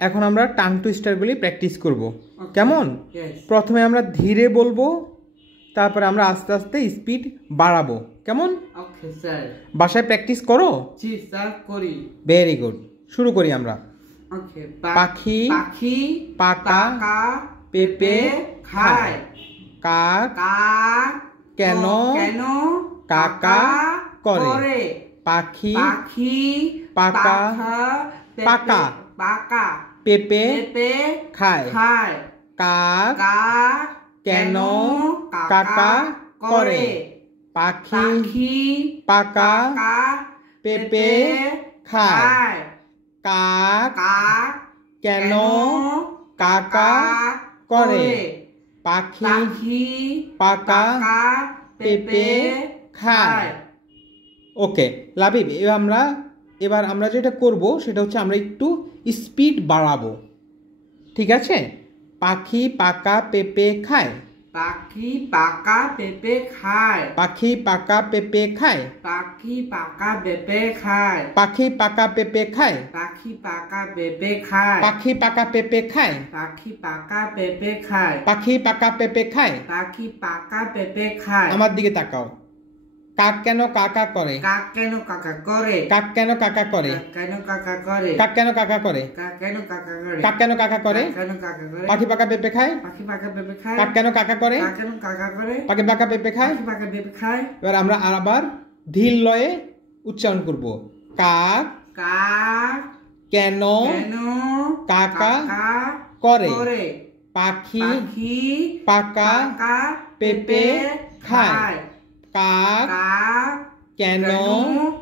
এখন আমরা tongue টুইস্টারগুলি practice করব কেমন প্রথমে আমরা ধীরে বলবো তারপরে আমরা আস্তে আস্তে স্পিড বাড়াবো কেমন ওকে স্যার বাসায় প্র্যাকটিস করো জি স্যার করি ভেরি গুড শুরু করি আমরা ওকে পাখি পাখি পাকা পেঁপে খায় কাক কাক কেন কেন কাকা করে পাখি পাখি পাকা পাকা পাকা পেঁপে পেঁপে খায় খায় কাক কাক কেন কাকা করে পাখি পাখি পাকা কাক পেঁপে খায় কাক কাক কেন কাকা করে পাখি পাখি পাকা পেঁপে খায় ওকে লাবিব এবার আমরা যেটা করব সেটা হচ্ছে আমরা একটু স্পিড বাড়াবো ঠিক আছে পাখি পাকা পেঁপে খায় পাখি পাকা পেঁপে খায় পাখি পাকা পেঁপে খায় পাখি পাকা পেঁপে খায় পাখি পাকা পেঁপে খায় পাখি পাকা পেঁপে খায় পাখি পাকা পেঁপে খায় পাখি পাকা পেঁপে খায় পাখি পাকা পেঁপে খায় পাখি পাকা পেঁপে খায় আমার দিকে তাকাও কাক কেন কাকা করে কাক কেন কাকা করে কাক কেন কাকা করে কেন কাকা করে কাক কেন কাকা করে কাক কেন কাকা করে কাক কেন কাকা করে কেন কাকা করে পাখি পাকা পেঁপে খায় পাখি পাকা পেঁপে খায় কাক কেন কাকা করে কাক কেন কাকা করে পাখি পাকা পেঁপে খায় পাখি পাকা পেঁপে খায় এবার আমরা আবার ধীর লয়ে উচ্চারণ করব কাক কাক কেন কেন কাকা কাকা করে করে পাখি পাখি পাকা পাকা পেঁপে খায় কাক কাক কেন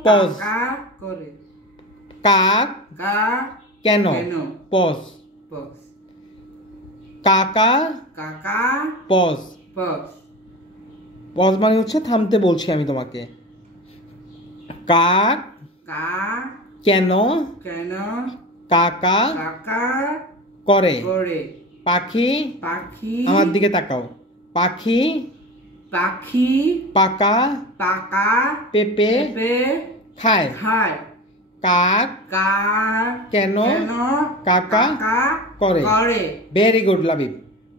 পজ কাকা করে কাক কাক কেন কেন পজ পজ কাকা কাকা পজ পজ পজ মানে হচ্ছে থামতে বলছি আমি তোমাকে কাক কাক কেন কেন কাকা কাকা করে করে পাখি পাখি আমার দিকে তাকাও পাখি পাখি পাকা পাকা পেঁপে পেঁপে খায় খায় কাক কাক কেন কেন কাকা কাকা করে করে ভেরি গুড লাবিব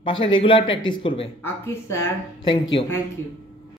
বাসায় রেগুলার প্র্যাকটিস করবে okay sir thank you thank you